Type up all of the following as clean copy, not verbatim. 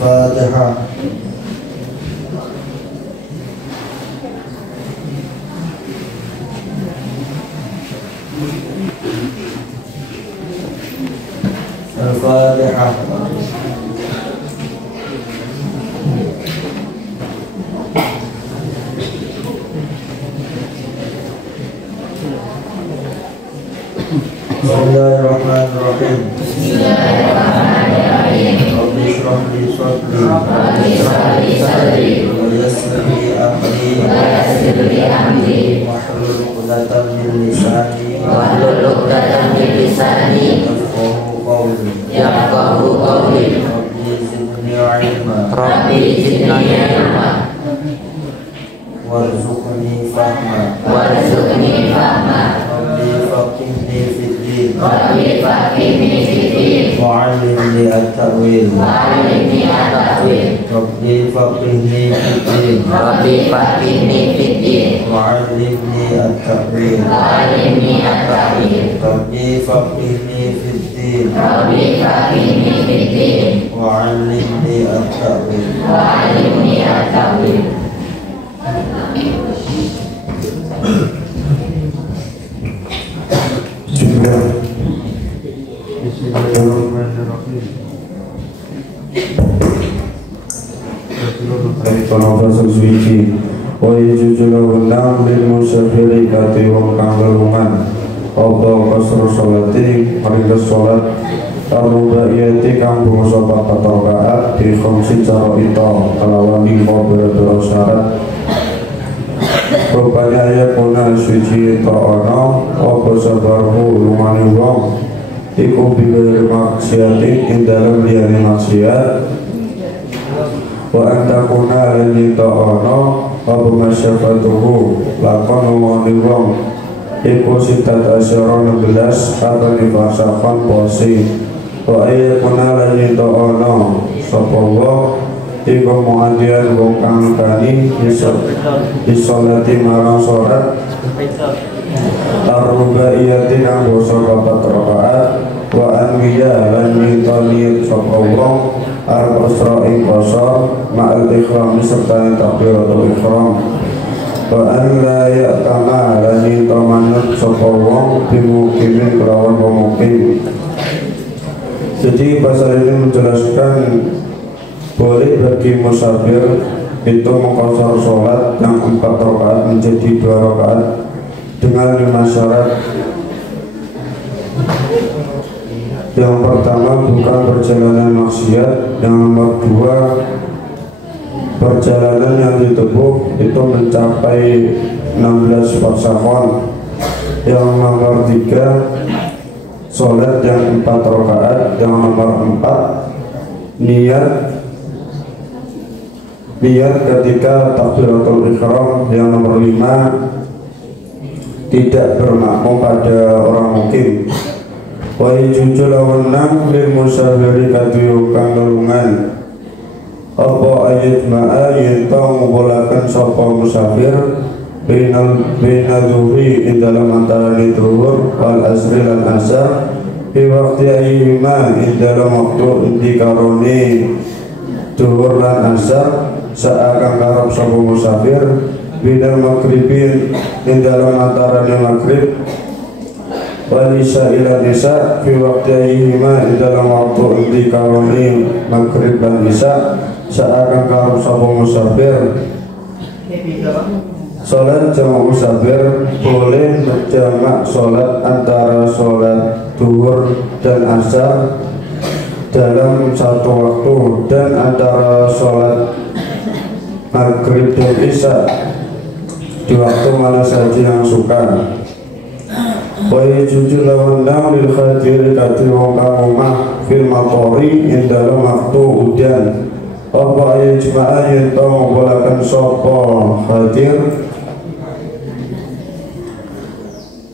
Al-Fatihah. Al-Fatihah. Bismillahirrahmanirrahim. Bismillahirrahmanirrahim. Rabbi shrah li sadri wa yassir li amri wahlul 'uqdatam min lisani yafqahu qawli. Rabbi zidni ilma warzuqni fahma. Rabbi faqihni fid-din wa'allimni at-ta'wil. Rabbi faqihni fid-din wa'allimni at-ta'wil. Rabbi faqihni fid-din wa'allimni at-ta'wil. Bismillahirrahmanirrahim. Penafas suci wa yujul lam lil musafiri kati wong kang lelungan apa kasra salati mari salat arbaiyati kang bangsa papat rakaat di khamsi cara ita kelawan lima beberapa syarat. Rupanya ayat kuna suci ta'ana apa sabarhu lumani wong iku bigari maksiatin indalam liyani maksiat wa antakuna lani ta'ana apa masyafatuhu lakon lumani wong iku sitat asyara 16 atau difasahkan posi wa ayat kuna lani ta'ana sapa wong iku mu'adian wong kang kani isolati marang sholat ar-rubaiyati kang basa papat rakaat wa anwiya lan nitani sapa wong al-qasra ing qasar ma'al ikhram serta takbiratul ikhram wa an la ya'tama lan nitamanut sapa wong bimukimin kelawan pemukim. Jadi pasal ini menjelaskan boleh bagi musafir itu mengqasar sholat yang 4 rakaat menjadi 2 rakaat dengan 5 syarat. Yang pertama bukan perjalanan maksiat, yang nomor 2 perjalanan yang ditempuh itu mencapai 16 farsakhan, yang nomor 3 sholat yang 4 rakaat, yang nomor 4 niat ketika takbiratul ihram, yang nomor 5 tidak bermakmum pada orang mukim. Wa yujul lawan lil musafiri katu kang lelungan apa ayat ma'a yen tau ngumpulaken sapa musafir bina dhuhri ing dalam antarané dhuhur wal asri lan asar fi waqti ayyima ing dalam waktu indikarone dhuhur lan asar seakan karab sapa musafir bina maghribin ing dalam antarané maghrib wal isya ila isya fi waqti ayyima ing dalam waktu indikarone maghrib lan isya seakan karab sapa musafir. Salat jamak musafir boleh berjamak salat antara salat zuhur dan asar dalam satu waktu dan antara salat maghrib dan isya di waktu mana saja yang suka. Wa yujul lawan lil khadir kati wong kang omah fil matori ing dalam waktu udan apa ayat jemaah yang tau ngumpulaken sapa hadir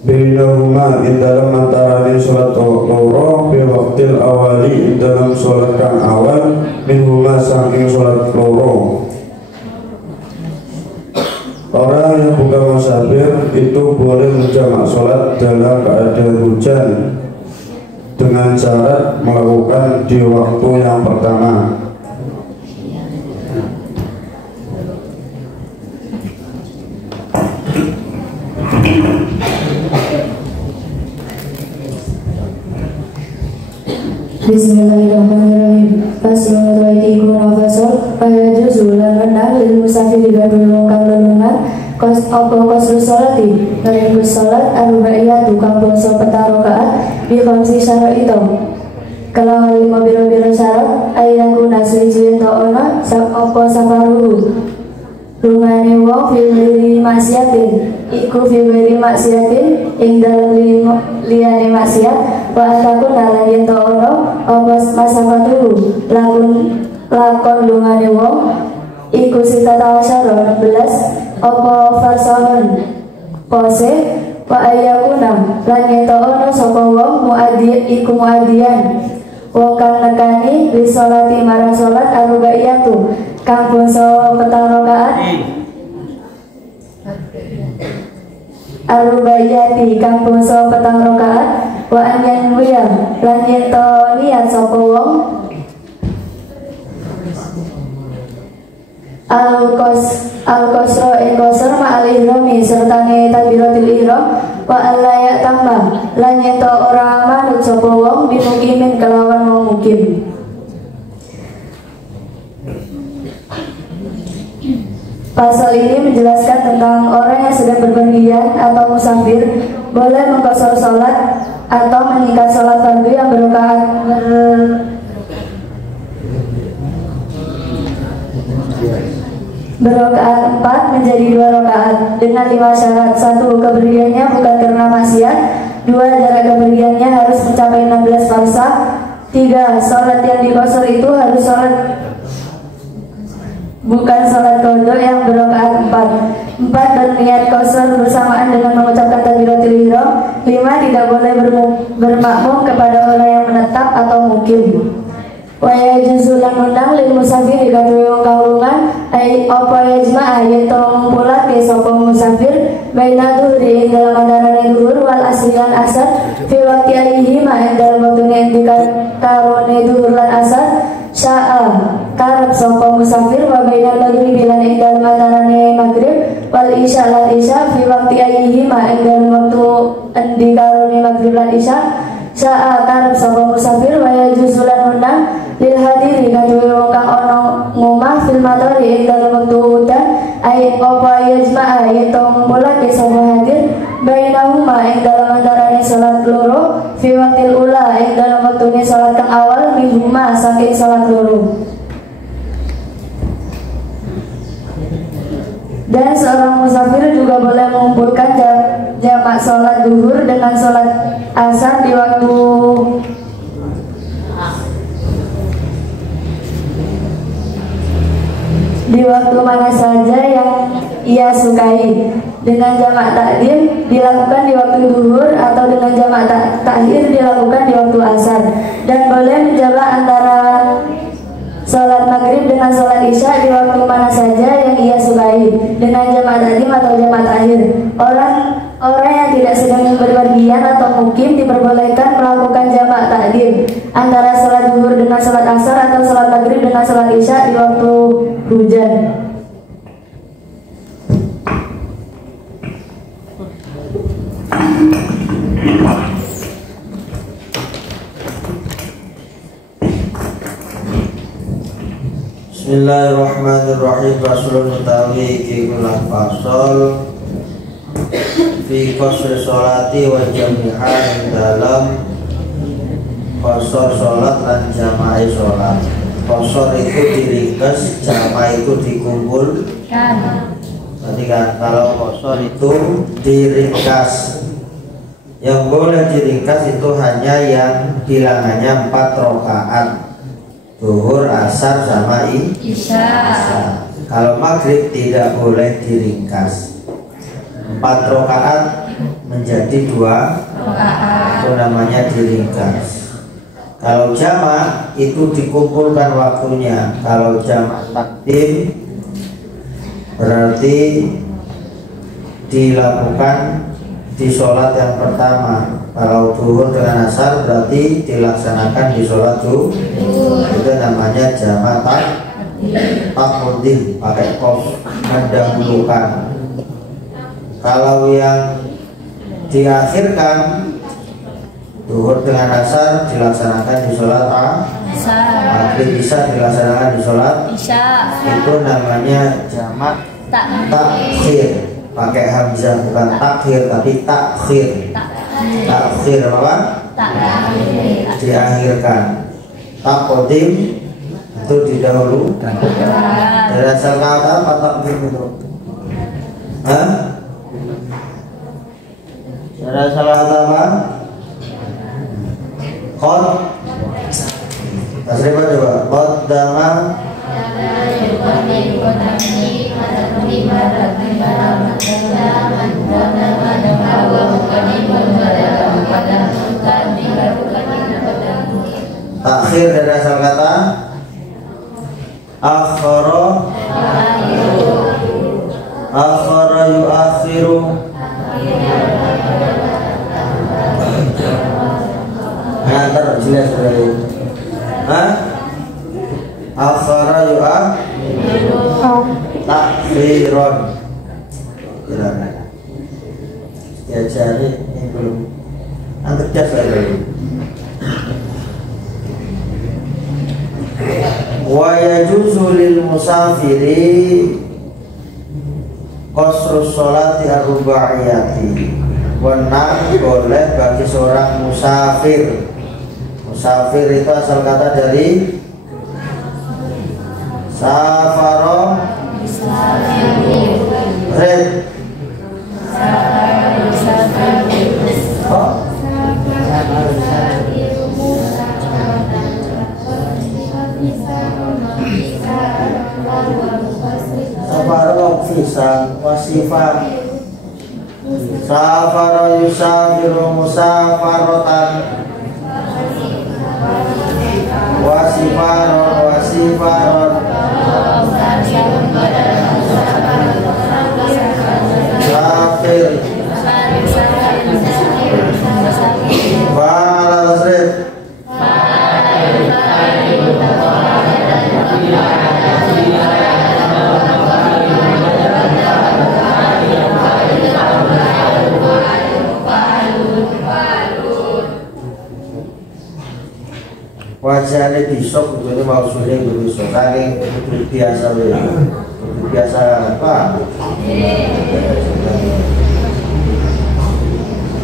bainahuma ing dalam antarané salat loro fi waqtil awali ing dalam salat kang awal minhuma saking salat loro. Orang yang bukan musafir itu boleh menjamak salat dalam keadaan hujan dengan syarat melakukan di waktu yang pertama. Bismillahirrahmanirrahim. Faslun utawi fasal juzu lan renang lil musafir dibandung kang lelungan apa qasru sholati lan salat arba'iyatu kang basa petang rakaat bi khamsi syara'ita kalawan 5 biro-biro syarat ayakuna suci ento ana apa safaruhu lungane wong fi maksiatin iku fi maksiatin ing dalem liyane maksiat wa takun lan yen to ono apa masafatu lakon lungane wong iku sita tawasyara 16 apa farsahun pose wa ayakuna lan yen to ono sapa wong muadiyan wong kang nekani li sholati marang salat arba'iyatu kang basa petang rakaat arba'iyati kang basa petang rakaat wa anyan wiya lan yen to niat sapa wong al-qasra ing qasar ma'al ihrami sertane takbiratul ihram wa alla tambah lan yen to ora manut sapa wong bimukimin kelawan wong mukim. Pasal ini menjelaskan tentang orang yang sedang berpergian atau musafir boleh mengqasar sholat atau meningkat sholat fardu yang berrakaat 4 menjadi 2 rakaat dengan 5 syarat. 1. Kepergiannya bukan karena maksiat. 2. Jarak kepergiannya harus mencapai 16 farsah. 3. Sholat yang diqasar itu harus sholat bukan sholat qadha yang berrakaat 4. 4. Berniat qasar bersamaan dengan mengucapkan takbiratul ihram. 5. Tidak boleh bermakmum kepada orang yang menetap atau mukim. Wa yajuzu lan undang lil musafir dikatuhi wong kaulungan ai apa yajma'a yen to ngumpulake sapa musafir baina dhuhri ing dalam antarane dhuhur wal asri lan asar fi waqti alihi ma ing dalam waktune indikan karone dhuhur lan asar sya'a karep sapa musafir wa baina maghrib lan ing dalam antarane maghrib wal isya lan isya fi waqti alihi ma ing dalam waktu indikarone maghrib lan isya sya'a karep sapa musafir wa yajuzu lan undang lil hadiri kaduwe wong kang ana ngomah fil matari ing dalem wektu udan ai apa yajma'a yen to ngumpulake sapa hadir bainahuma ing dalem antarane salat loro fi waqtil ula ing dalem wektune salat kang awal minhuma saking salat loro. Dan seorang musafir juga boleh mengumpulkan jamak salat zuhur dengan salat asar di waktu mana saja yang ia sukai. Dengan jamak takdim dilakukan di waktu zuhur atau dengan jamak takhir dilakukan di waktu asar. Dan boleh menjamak antara sholat maghrib dengan sholat isya di waktu mana saja yang ia sukai dengan jamak takdim atau jamak takhir. Orang yang tidak sedang berpergian atau mukim diperbolehkan melakukan jamak takdim antara sholat zuhur dengan sholat asar atau sholat maghrib dengan sholat isya di waktu hujan. Bismillahirrahmanirrahim. Faslun utawi iki kula fasal fi qasr sholati wa jami'a dalam qasar sholat lan jama'i sholat. Qasar itu diringkas, jama' itu dikumpulkan. Berarti kan kalau qasar itu diringkas, yang boleh diringkas itu hanya yang bilangannya 4 rakaat, zuhur, asar, sama isya. Kalau maghrib tidak boleh diringkas, 4 rakaat menjadi 2 rakaat, itu namanya diringkas. Kalau jamak itu dikumpulkan waktunya. Kalau jamak takdim berarti dilakukan di sholat yang pertama. Kalau zuhur dengan asar berarti dilaksanakan di sholat zuhur. Itu namanya jamak takdim, pakai qaf, mendahulukan. Kalau yang diakhirkan, zuhur dengan asar dilaksanakan di sholat maghrib isya dilaksanakan di sholat isya. Itu namanya jamak takhir, pakai hamzah, bukan takhir tapi takhir. Takhir apa? Diakhirkan. Taqdim itu didahulukan. Dari asal kata apa takdim itu? Hah? Dari asal kata apa? Qad. Tasrif coba. Qaddama. Takhir dari asal kata akhara. Akhara yuakhiru. Ngantar jelas dari. Hah? Akhara yuakhiru. Takhiron. Ya cari ini belum. Antar jas lagi. Wa yajuzu lil musafiri qasrus sholati ar-rubaiyati. Benar boleh bagi seorang musafir. Musafir itu asal kata dari safaro red. Oh. Safaro fisah wasifah. Safaro yusafiru musafarotan. Wasifaron wasifaron. Safir. Wala tasrif. Wajahnya disok itu mau sudah berusaha saking biasa biasa apa?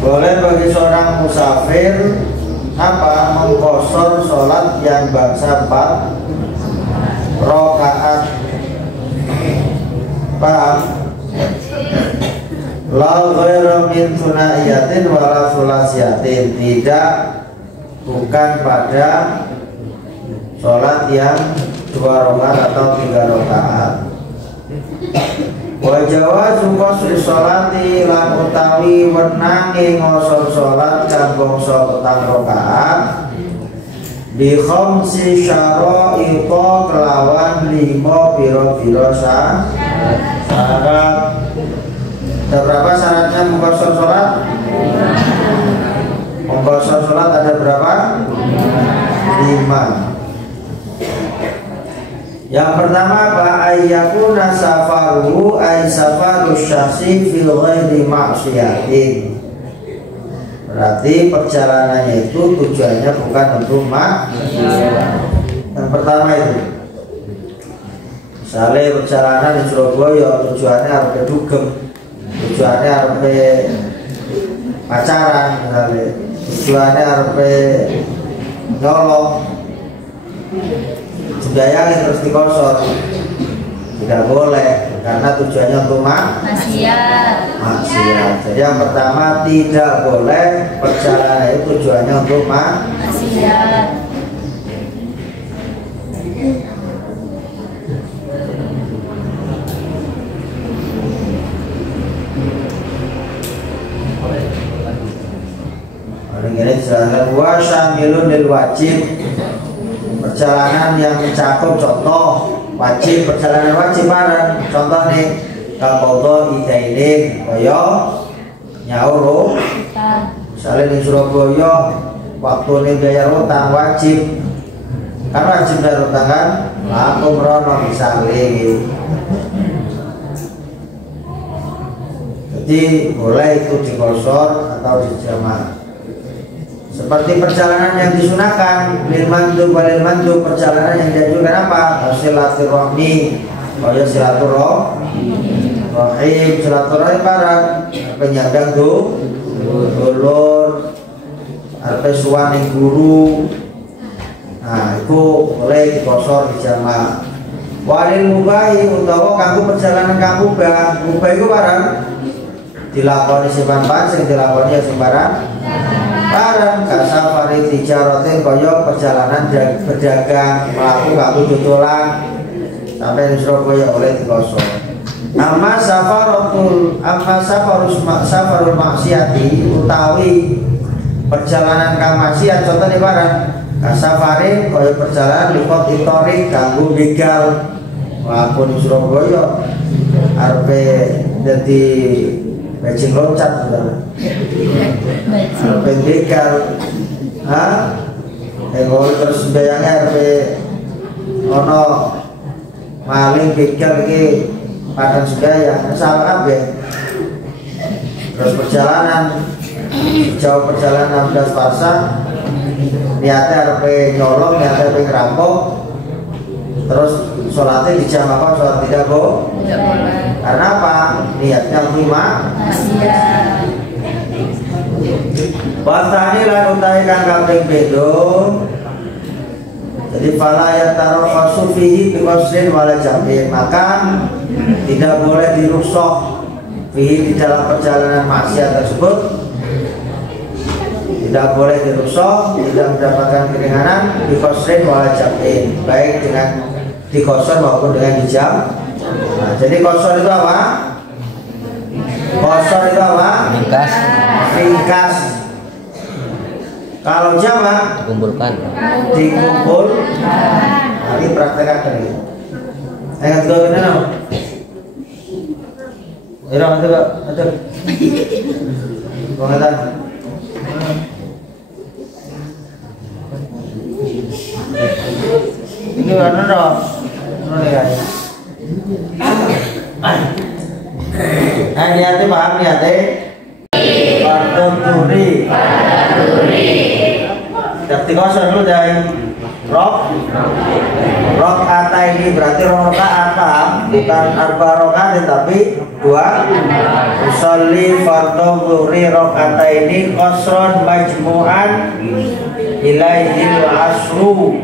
Boleh bagi seorang musafir apa mengkosor sholat yang bangsa 4 rakaat. Paham? La ghairu min thunaiyatin wala thulasiyatin. Tidak, bukan pada sholat yang 2 rakaat atau 3 rakaat. Wa jawazu qasri sholati lan utawi wenange ngosor sholat kang bangsa 4 rakaat bi khamsi syara'ita kelawan 5 pira-pira syarat. Ada berapa syaratnya mengqasar sholat? Mengqasar sholat ada berapa? 5. Yang pertama ba'ayyakuna safaruhu ay safaru syakhsi fil ghairi ma'siyatin. Berarti perjalanannya itu tujuannya bukan untuk maksiat. Yang pertama itu misalnya perjalanan di Surabaya tujuannya harus ke dugem, tujuannya harus ke pacaran, misalnya tujuannya harus ke nyolong, dibayangin terus dikosor, tidak boleh karena tujuannya untuk maksiat. Jadi yang pertama tidak boleh perjalanan itu tujuannya untuk maksiat. Orang ini dijelaskan wa syamilun lil wajib. Perjalanan yang mencakup contoh wajib, perjalanan wajib bareng. Contoh nih kakodo idainin kaya nyaur. Misalnya di Surabaya waktu ini bayar utang wajib, kan wajib bayar utang kan? Aku merono misalnya. Jadi boleh itu dikosor atau dijamak. Seperti perjalanan yang disunahkan, lil mandub walil mandub, perjalanan yang dianjurkan apa? Silaturahmi, kaya silaturahim, silaturahim barat, penyandang dulur, arep suwani guru. Nah, itu boleh dikosor dijamak. Walil mubahi utawa kanggo perjalanan kang mubah. Mubah iku barang dilakoni sembarang, sing dilakoni sembarang barang kasafari tijaratin kaya perjalanan berdagang mlaku kanggo tutulan sampai di Surabaya oleh dikosor. Amma safarul maksiati utawi perjalanan kang maksiat contohnya barang kasafarin kaya perjalanan likot itorik kanggo begal mlaku di Surabaya arepe dadi bajing loncat begal terus bayangnya ono maling begal iki padang sebaya salah kabeh. Terus perjalanan jauh perjalanan 16 parsah niatnya arepe nyolong, niatnya arepe ngerampok, terus sholatnya dijamakan, sholat tidak boleh. Karena apa? Niatnya lima. Watani lan utawi kang kaping pindho. Jadi fala yataraffasu fihi biqasrin wala jam'in, maka tidak boleh diruksok fihi di dalam perjalanan maksiat tersebut. Tidak boleh diruksok, tidak mendapatkan keringanan biqasrin wala jam'in, baik dengan dikosor maupun dengan dijam. Nah, jadi kosor itu apa? Kosor itu apa? Ringkas. Kalau jamak dikumpul. Nah, ini praktek ini. Ayo kita ini no. Ira ada enggak? Ada. Pengetan. Ini warna dong. Ini ya. Niatnya paham niatnya Fardhu Dhuhri Dapti kosong dulu dari Rok'ata ini berarti roka'at paham, bukan arba roka'at tapi dua. Usolli Fardhu Dhuhri Rok'ata ini kosron majmu'an ilaihil asru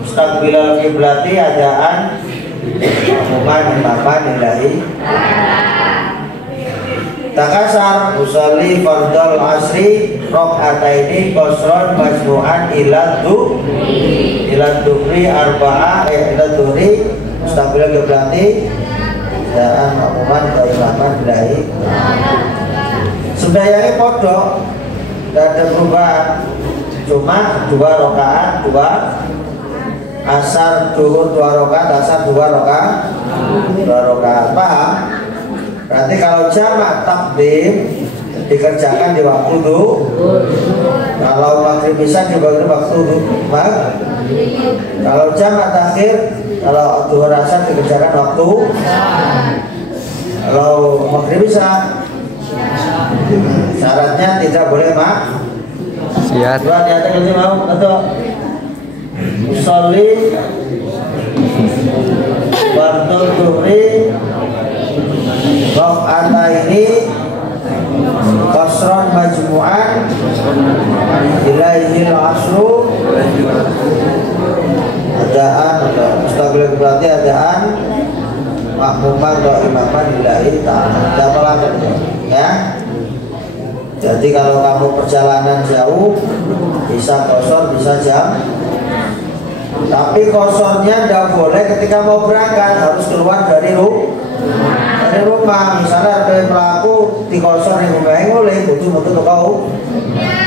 mustaqbilal kiblati adaan Muhammad ilahi takasar usolli fardal asri rok'ataini kosron majmu'an ilad duhri arba'a ilad duhri mustaqbilal kiblati adaan Muhammad ilahi. Sembahyangnya podok, tidak ada perubahan, cuma 2 rakaat, 2 asar duhur 2 rakaat, asar 2 rakaat, 2 rakaat. Paham? Berarti kalau jamak takdim dikerjakan di waktu duhur. Kalau maghrib bisa dibagi waktu duhur. Kalau jamak takhir, kalau duhur asar dikerjakan waktu. Kalau maghrib bisa. Syaratnya tidak boleh siap. Dua niatnya kalau mau atau Usolli Fardhu Dhuhri Rok'ata ini kosron majmu'an ilaihil asru adaan atau mustaqbil berarti adaan makmuman atau imaman ilahi ta'ala ya. Jadi kalau kamu perjalanan jauh bisa kosor, bisa jam. Tapi kosornya tidak boleh ketika mau berangkat, harus keluar dari rumah. Misalnya ada pelaku di kosor yang boleh, butuh kau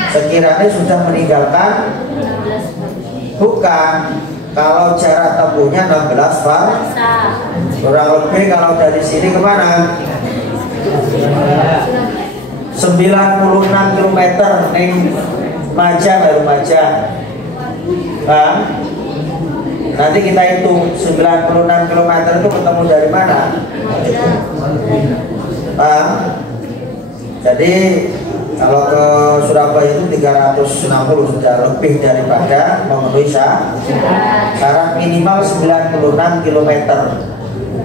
sekiranya sudah meninggalkan. Bukan, kalau jarak tempuhnya 16 kurang lebih kalau dari sini kemana? 96 km ning Majang baru Majang. Nanti kita hitung 96 km itu ketemu dari mana? Jadi kalau ke Surabaya itu 360 sudah lebih daripada memenuhi syarat minimal 96 km.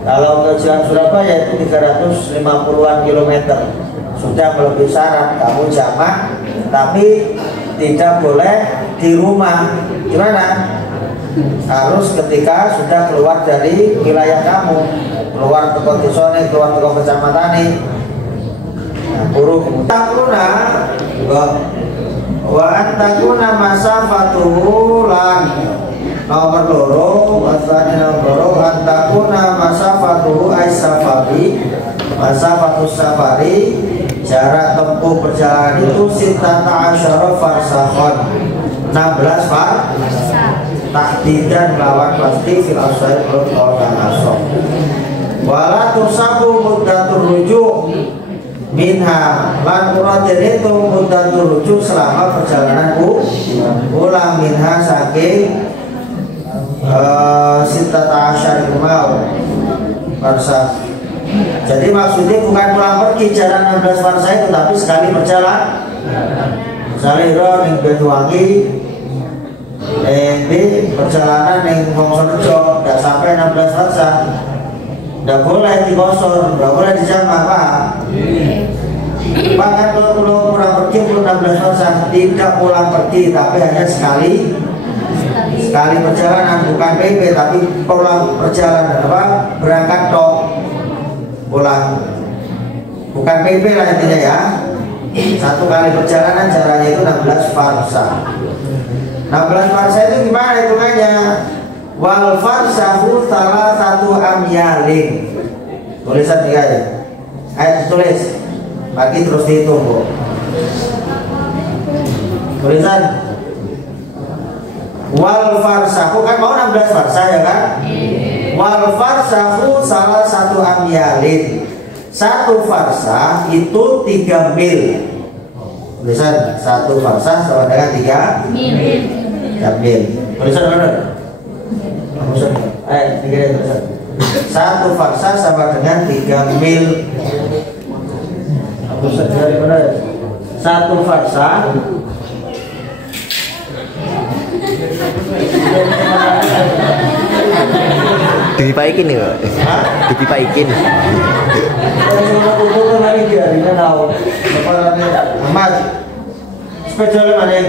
Kalau ke Surabaya itu 350-an kilometer sudah melebihi syarat kamu jamak, tapi tidak boleh di rumah. Gimana? Harus ketika sudah keluar dari wilayah kamu, keluar ke desa, keluar ke kecamatan nih. Huruf takuna wa antakuna masafatuhu lan nomor loro wasane nomor loro antakuna masafatuhu as-safari masafatus safari jarak tempuh perjalanan itu sitata asyara farsakhon 16 farsakh tahdidan lawan pasti fil asai perut dan asok wala tusabu muddatur rujuk minha lan muradir itu muddatur rujuk selama perjalananku ulang minha saking sitata asyar mau farsakh. Jadi maksudnya bukan pulang pergi jalan 16 farsakh itu, tapi sekali berjalan. Misalnya yang Banyuwangi di perjalanan yang Wongsorejo tidak sampai 16 farsakh, tidak boleh digosor, tidak boleh dijamak, Pak. Bahkan kalau pulang pergi 16 farsakh tidak pulang pergi, tapi hanya sekali perjalanan, bukan PP tapi pulang perjalanan apa berangkat tok pulang, bukan PP lah intinya ya. Satu kali perjalanan jaraknya itu 16 farsakh. 16 farsakh itu gimana hitungannya? Wal farsakhu salah satu amyalin. Tulisan tiga ya. Ayo tulis. Pagi terus dihitung, Bu. Tulisan. Wal farsakhu kan mau 16 farsakh ya kan? Wal farsakhu salah satu amyalin. Satu farsakh itu 3 mil. Tulisan satu farsakh sama dengan 3 mil. Tulisan benar? Tulisan. Tulisan. Satu farsakh sama dengan 3 mil. Tulisan dari mana? Satu farsakh dipaikin ya, dipaikin. Ahmad, sepeda mana?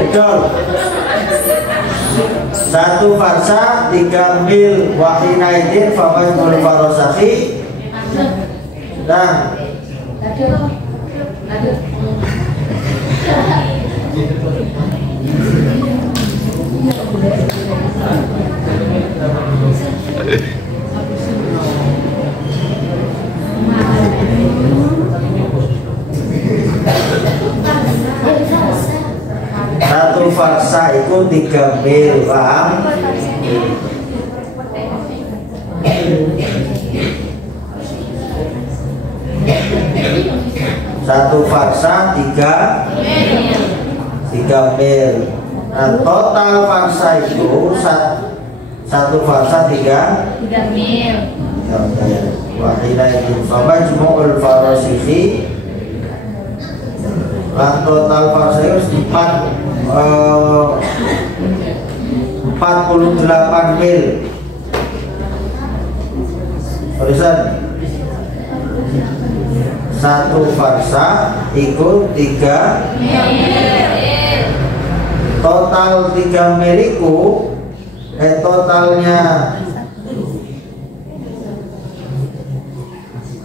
Betul. Satu farsakh 3 mil wahinaidin famajmul farosakhi. Nah, satu farsakh itu 3 mil, paham? Satu farsakh 3 mil. Nah, total farsakh itu satu farsakh 3 mil. Wahidatin famajmu'ul farasihi. Nah, total farsakh itu 48 mil. Tulisan satu farsakh ikut 3 mil. Total 3 mil itu totalnya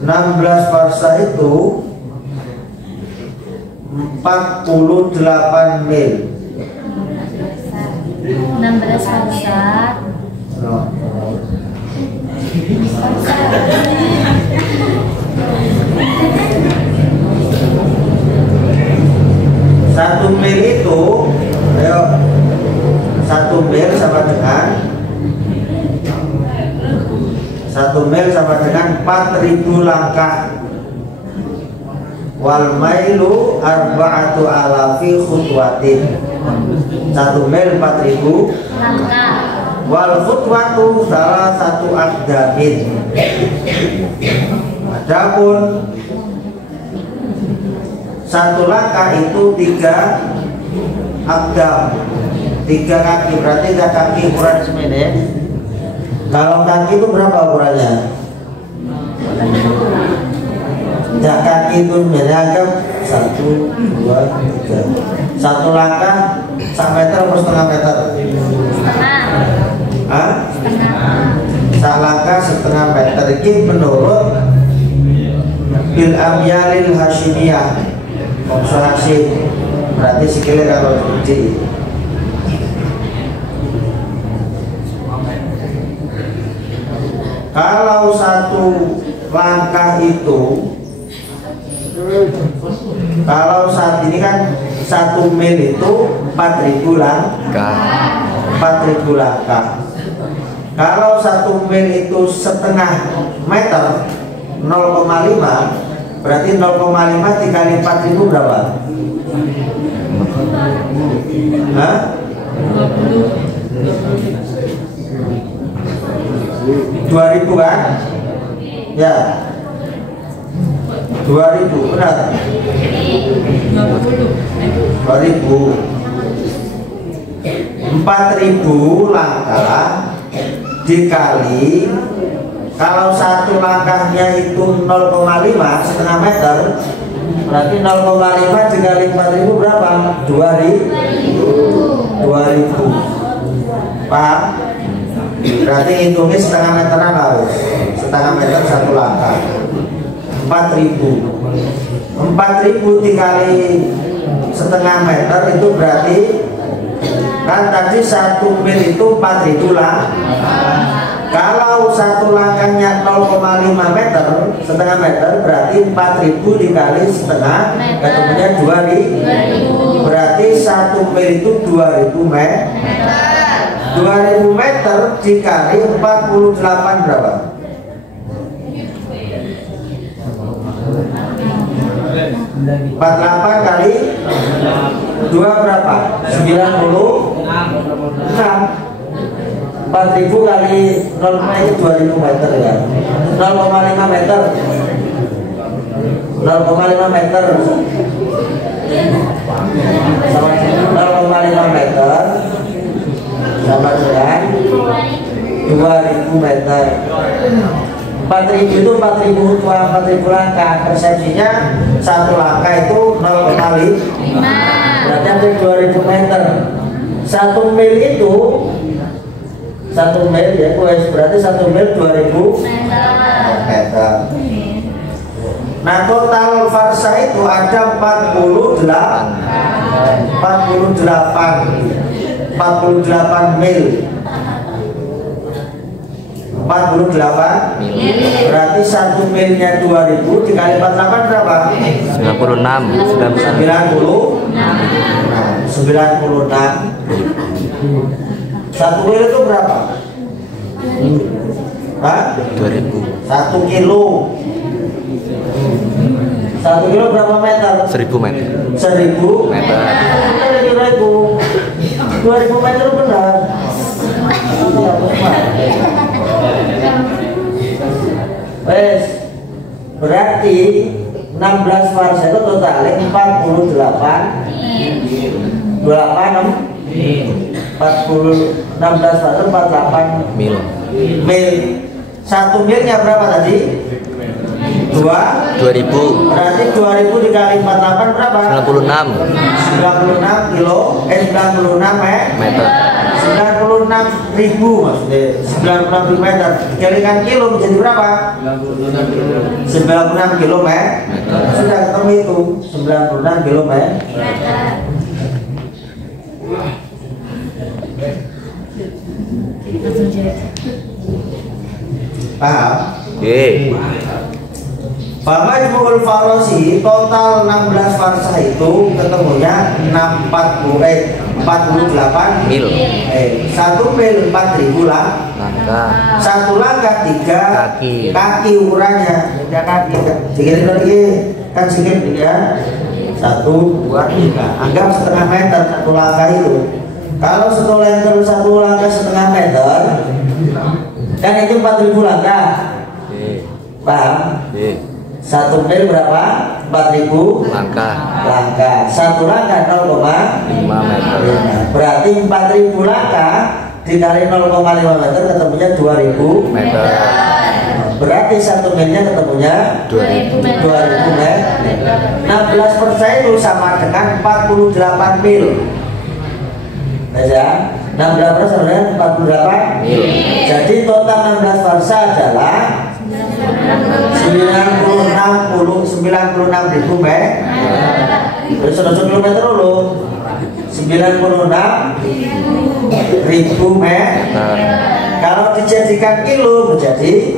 16 farsakh itu 48 mil. 16 farsakh. Satu mil itu, ayo, 1 mil sama dengan 4.000 langkah. Wal mailu 4.000 khutwatin. 1 mil 4.000 Langkah. Wal khutwatu salah satu aqdamin. Adapun satu langkah itu 3 akdam, 3 kaki, berarti 3 kaki ukuran semene. Kalau kaki itu berapa ukurannya? 3 kaki itu menanggap 1, 2, 3. Satu langkah 1 meter atau setengah meter? Hah? Satu langkah setengah meter. Ini menurut bil amyalil hasyimiyah, bangsa Hasyim. Berarti sikile kalau diuji. Kalau satu langkah itu, kalau saat ini kan 1 mil itu 4.000 langkah. 4.000 langkah. Kalau 1 mil itu setengah meter, 0,5, berarti 0,5 dikali 4.000 berapa? Hah? 2.000 kan? Ya, 2.000 benar. 2.000. 4.000 langkah dikali, kalau satu langkahnya itu 0,5 setengah meter, berarti 0,5 dikali 4.000 berapa? 2.000. Paham? Berarti hitungnya setengah meteran harus. Setengah meter satu langkah. 4.000 dikali setengah meter itu berarti, kan tadi 1 mil itu 4.000 langkah. Kalau satu langkahnya 0,5 meter, setengah meter, berarti 4.000 dikali setengah, ketemunya 2.000. Berarti 1 mil itu 2.000 meter. 2.000 meter dikali 48 berapa? 48 kali 2 berapa? 96. 4.000 kali 0,5 itu 2.000 meter ya. 0,5 meter. 0,5 meter. 0,5 meter sama dengan 2.000 meter. 4.000 itu 4.000 langkah. Persepsinya satu langkah itu 0,5. Berarti ada 2.000 meter. 1 mil itu 1 mil ya, berarti 1 mil 2.000 meter. Nah, total farsa itu ada 48 mil. 48 berarti 1 milnya 2.000 dikali 48 berapa? 96. 1 mil itu berapa? Hah? 2.000. 1 kilo. 1 kilo berapa meter? 1.000 meter. 1.000 meter. 2.000 meter benar. Wes, berarti 16 farsa itu totalnya 48 16 farsa 48 mil. 1 milnya berapa tadi? 2.000. Berarti 2.000 dikali 48 berapa? 96 kilo. 96 meter. 96.000 maksudnya 96.000 meter dikalikan kilo menjadi berapa? 96 kilometer. Sudah ketemu itu 96 kilometer. Paham? Oke. Famajmu'ul farasi total 16 farsah itu ketemunya 48 mil. 1 mil 4.000 Langkah. 1 langkah 3 kaki ukurannya. 3 kaki. Sikit lagi kan sikit ya. 1, 2, 3. Anggap setengah meter 1 langkah itu. Kalau 1 langkah setengah meter, kan itu 4.000 langkah. Paham? 1 mil berapa? 4.000 langkah. langkah. 1 langkah 5 meter. Berarti 4.000 langkah dikali 0,5 meter ketemunya 2.000 meter. Berarti 1 milnya ketemunya 2.000 meter. 16% itu sama dengan 48 mil. Ya, 16% sama dengan 48 mil. Jadi total 16 farsa adalah 96.000 meter. Terus 100 kilometer dulu. 96.000 meter. Kalau dijadikan kilo menjadi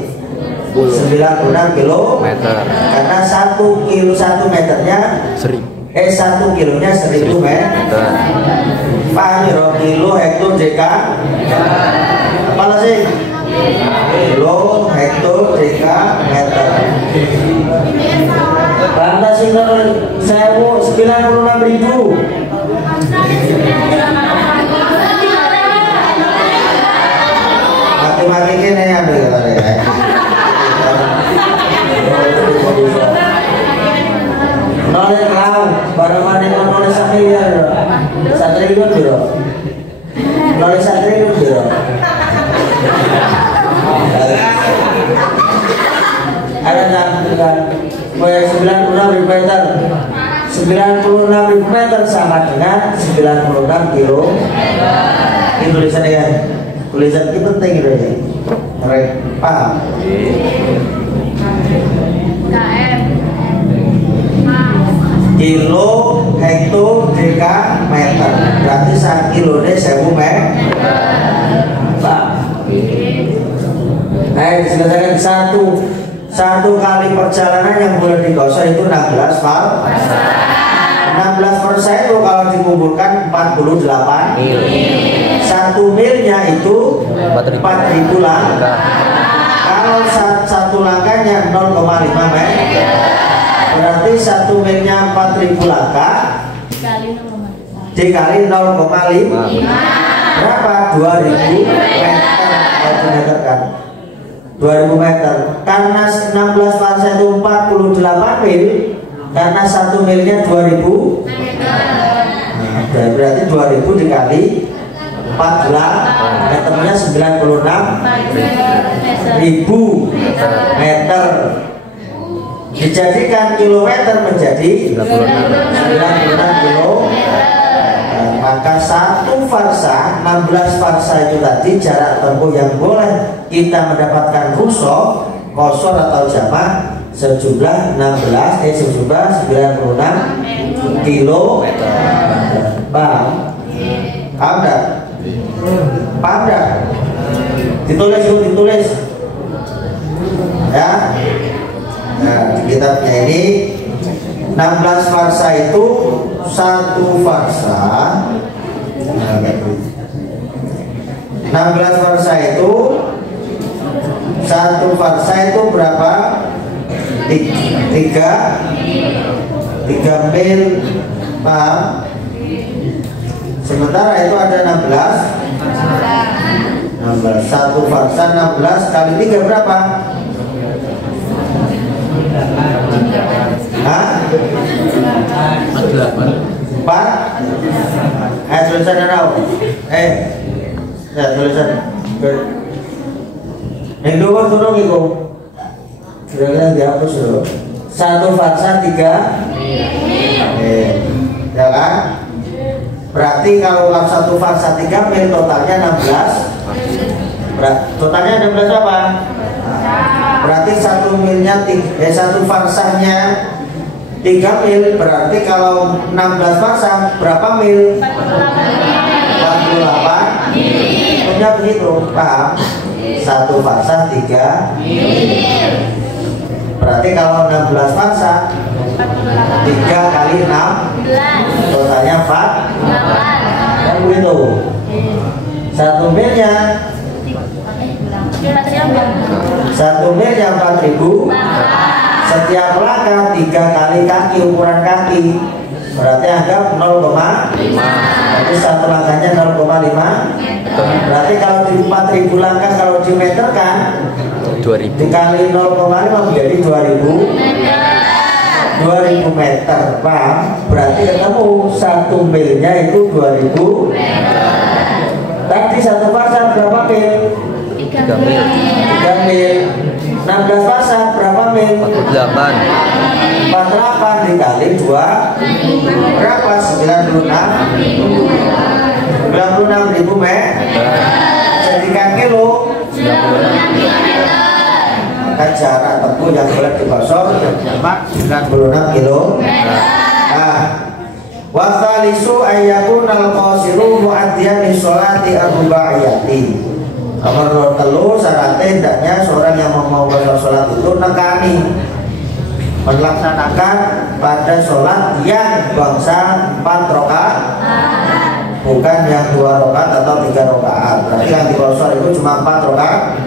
96 kilometer. Karena 1 kilo 1 meternya 1 kilonya 1000 meter. Paham ya? Kilo, hektar, deka. Apa sih? Kilo, hektar, deka, meter. Lantas sing 96.000. Mati-mati kene ada ya. Nolnya laut, barang mana yang nolnya miliar, 1 triliun biro. Nolnya 1 triliun biro. Ada kan? 96.000 meter. 96.000 meter sama dengan 96 kilo. Ini tulisan ya. Tulisan ini penting gitu ya. Paham? Kilo, hektar, deka, meter. Berarti 1 kilo ini 1000 meter. Paham? Sekarang satu kali perjalanan yang boleh digosok itu 16 farsa. 16% itu kalau dikumpulkan 48 mil. 1 milnya itu 4.000 langkah. Kalau 1 langkahnya 0,5 meter. Berarti 1 milnya 4.000 langkah dikali 0,5 berapa? 2.000 meter kan? 2.000 meter. Karena 16 farsa itu 48 mil. Karena 1 milnya 2.000 meter. Berarti 2.000 dikali 14 meternya 96.000 meter. Dijadikan kilometer menjadi 96 kilo. Maka 1 farsa, 16 farsa itu tadi jarak tempuh yang boleh kita mendapatkan ruso, kosor atau jamak sejumlah 96 kilometer. Paham? Paham enggak? Paham enggak? Ditulis ya. Nah, di kitabnya ini 16 farsa itu 1 farsa. 16 farsa itu 1 farsa itu berapa? 3 mil. Paham? Sementara itu ada 16. 1 farsa 16 kali 3 berapa? Hah? 4. Tulisannya tahu? Ya tulisan. Yang dua turun itu. Kira-kira dihapus dulu. 1 farsa 3. Ya kan? Berarti kalau 1 farsa 3 mil totalnya 16. Totalnya 16 apa? Berarti 1 milnya 1 farsanya 3 mil. Berarti kalau 16 farsa berapa mil? 48. Punya begitu, paham? 1 farsa 3 mil. Berarti kalau 16 farsa 3 kali 6 totalnya 4. Kan begitu. 1 milnya 1 milnya 4.000. Setiap langkah 3 kali kaki, ukuran kaki. Berarti anggap 0,5. Berarti 1 langkahnya 0,5. Berarti kalau di 4.000 langkah kalau dimeterkan 2.000 dikali 0,5 menjadi 2.000 2000 meter, paham? Berarti ketemu 1 milnya itu 2000 meter. Tadi 1 parsah berapa mil? 3 mil. 3 mil. 16 parsah berapa mil? 48. 48 dikali 2 berapa? 96.000 meter. Jadikan kilo. Maka jarak tempuh yang boleh digosok jamak 96 kilo. Nah, wasalisu ayyakun al-qasiru mu'addiyan li sholati ar-rubaiyati. Nomor 3 syaratnya hendaknya seorang yang mau sholat itu nekani melaksanakan pada sholat yang bangsa 4 rakaat, bukan yang 2 rakaat atau 3 rakaat. Berarti yang dikosor itu cuma 4 rakaat.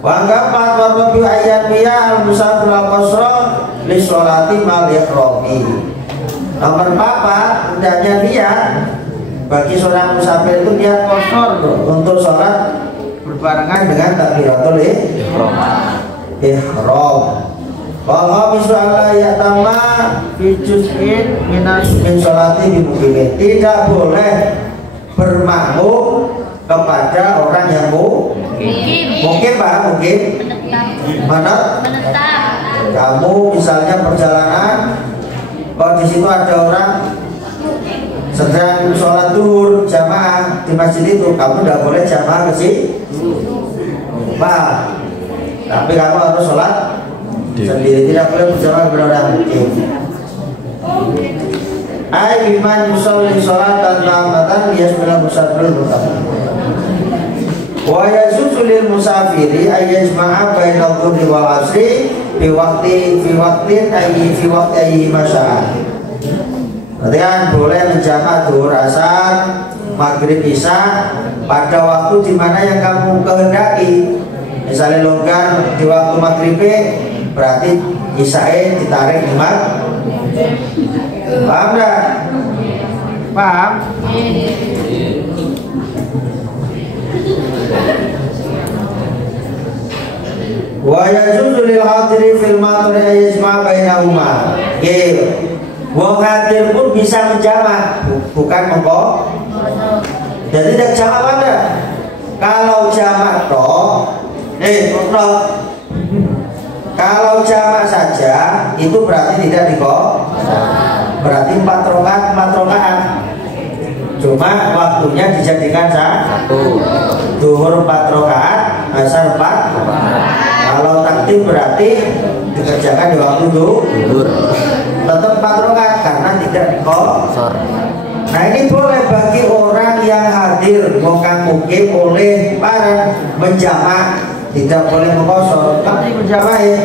Wanggapat warwabi ayat biya al-musafir al-qasra li sholati mal ihrami. Nomor 4 hendaknya niat bagi seorang musafir itu niat qasar untuk sholat berbarengan dengan takbiratul ihram. Wa khamisu alla yatama fi juz'in min sholati bi muqimin. Tidak boleh bermakmum kepada orang yang mungkin Pak, mungkin menetap. Kamu misalnya perjalanan, kalau di situ ada orang sedang sholat zuhur jamaah di masjid itu, kamu tidak boleh jamaah ke situ, Pak. Tapi kamu harus sholat sendiri, tidak boleh berjamaah kepada orang mungkin. Ai biman yusolli sholatan tamatan yasmila musafir mutafaq. Wa yajuzu lil musafiri ay yajma'a bainal dhuhri wal 'ashri fi waqtin ayyi masya'a. Berarti kan boleh menjamak zuhur, asar, maghrib, isya pada waktu di mana yang kamu kehendaki. Misalnya longgar di waktu maghrib, berarti isya ditarik 5. Paham enggak? Paham? Wa yajuzu lil hadiri fil matri yajma' bainahuma. Wong hadir pun bisa menjamak, bukan mengko. Jadi tidak jamak apa enggak? Kalau jamak kalau jamak saja itu berarti tidak berarti 4 rakaat. Cuma waktunya dijadikan 1. Zuhur 4 rakaat, asar 4. Kalau takdim berarti dikerjakan di waktu zuhur. Tetap 4 rakaat karena tidak dikosor. Nah ini boleh bagi orang yang hadir, mungkin boleh para menjamak, tidak boleh mengkosor. Tapi menjamak ya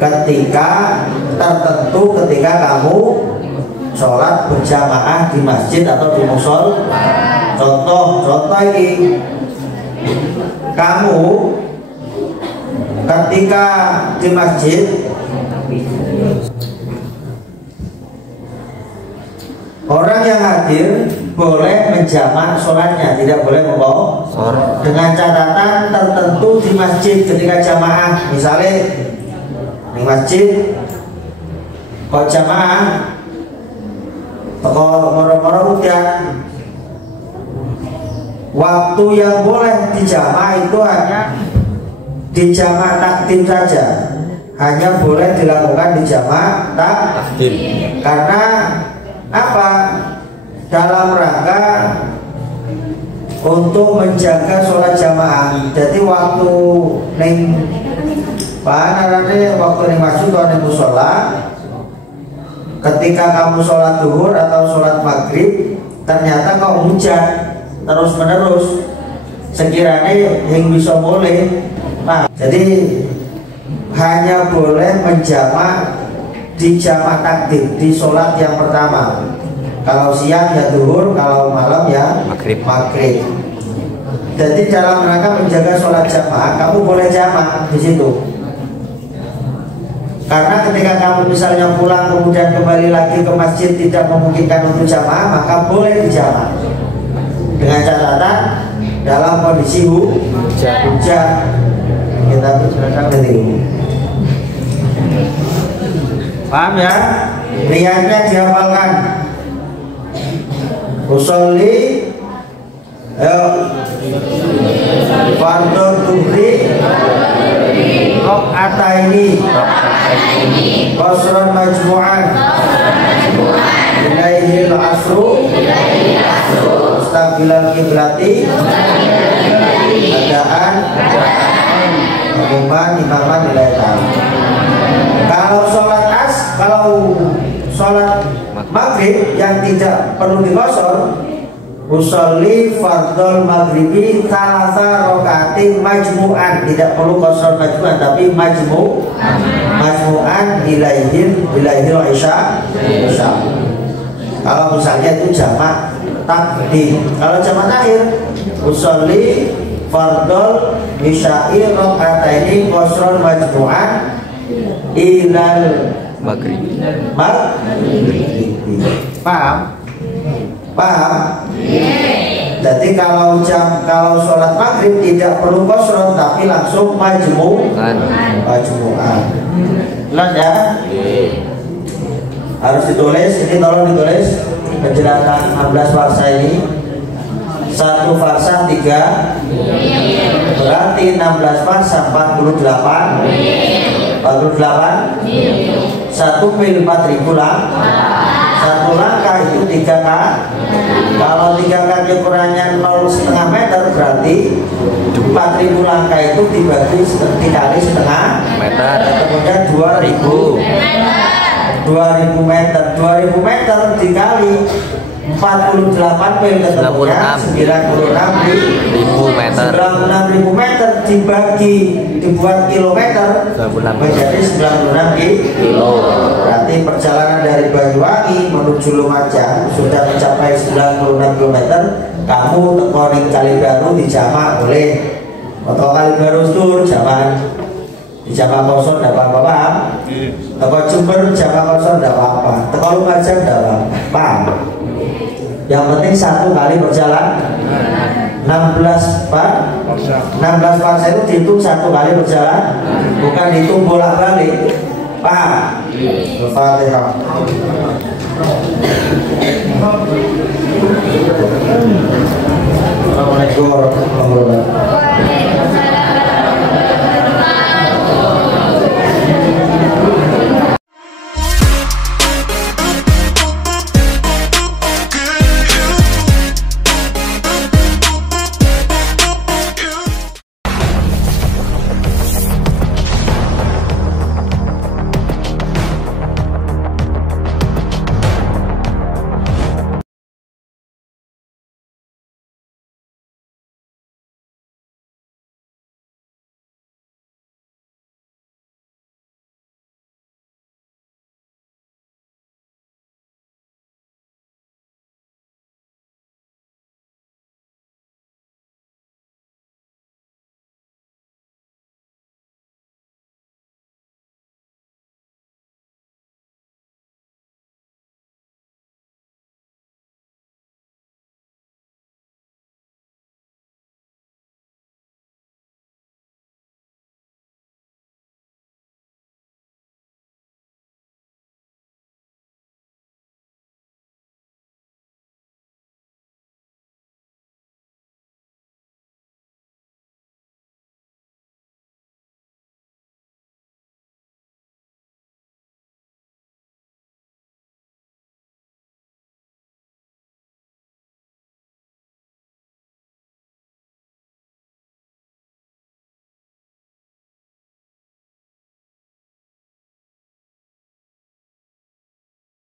ketika tertentu, ketika kamu sholat berjamaah di masjid atau di musol. Contoh ini, kamu ketika di masjid orang yang hadir boleh menjamak sholatnya, tidak boleh mengkosor. Dengan catatan tertentu di masjid ketika jamaah, misalnya di masjid kok jamaah toko moro-moro udah, waktu yang boleh dijamak itu hanya dijamak takdim saja, hanya boleh dilakukan di jamak takdim. Karena apa? Dalam rangka untuk menjaga sholat jamaah. Jadi waktu waktu masuk atau musola, ketika kamu sholat zuhur atau sholat maghrib ternyata kau hujan terus menerus, sekiranya yang bisa boleh. Nah, jadi hanya boleh menjamak di jamak takdim, di sholat yang pertama. Kalau siang ya zuhur, kalau malam ya maghrib. Jadi dalam rangka menjaga sholat jamaah, kamu boleh jamak di situ. Karena ketika kamu misalnya pulang kemudian kembali lagi ke masjid tidak memungkinkan untuk jamaah, maka boleh dijamak. Dengan catatan dalam kondisi hujan. Kita jelaskan nanti. Paham ya? Niatnya dihafalkan. Usolli fardhu dhuhri rakaataini qasran majmu'an ilaihil asru mustabilal kiblati adaan imaman nilai tahu. Kalau sholat maghrib yang tidak perlu dikosor, usolli fardhol maghribi thalatha rakaatin majmu'an, tidak perlu kosor majmu'an tapi majmu'an ilaihil isya. Kalau misalnya itu jamak takdim. Kalau jamak akhir, usolli fardhol isya'i rakaataini qasran majmu'an ilal maghrib. Paham? Jadi kalau sholat maghrib tidak perlu qasran tapi langsung majmu'an. Jelas ya? Harus ditulis, ini tolong ditulis penjelasan 16 farsa ini. 1 farsa 3 berarti 16 farsa 48. 1 mil 4.000 lang. 1 langkah itu 3 kaki. Kalau 3 kaki ukurannya 0,5 meter berarti 4.000 langkah itu dibagi dikali setengah meter. Kemudian 2.000 meter. 2.000 meter dikali 48 mil ketemunya 96.000 meter. 96.000 meter dibuat kilometer menjadi 96 kilo. Berarti perjalanan dari Banyuwangi menuju Lumajang sudah mencapai 96 km. Kamu tekoning Kalibaru dijamak oleh atau Kalibaru tur zaman di jamak kosong tidak apa-apa, paham? Teko Jember jamak kosong tidak apa-apa, teko Lumajang tidak apa-apa, paham? Yang penting 1 kali berjalan 16 farsa itu dihitung 1 kali berjalan, bukan dihitung bolak-balik. Paham? Al-Fatihah. Assalamualaikum warahmatullahi wabarakatuh.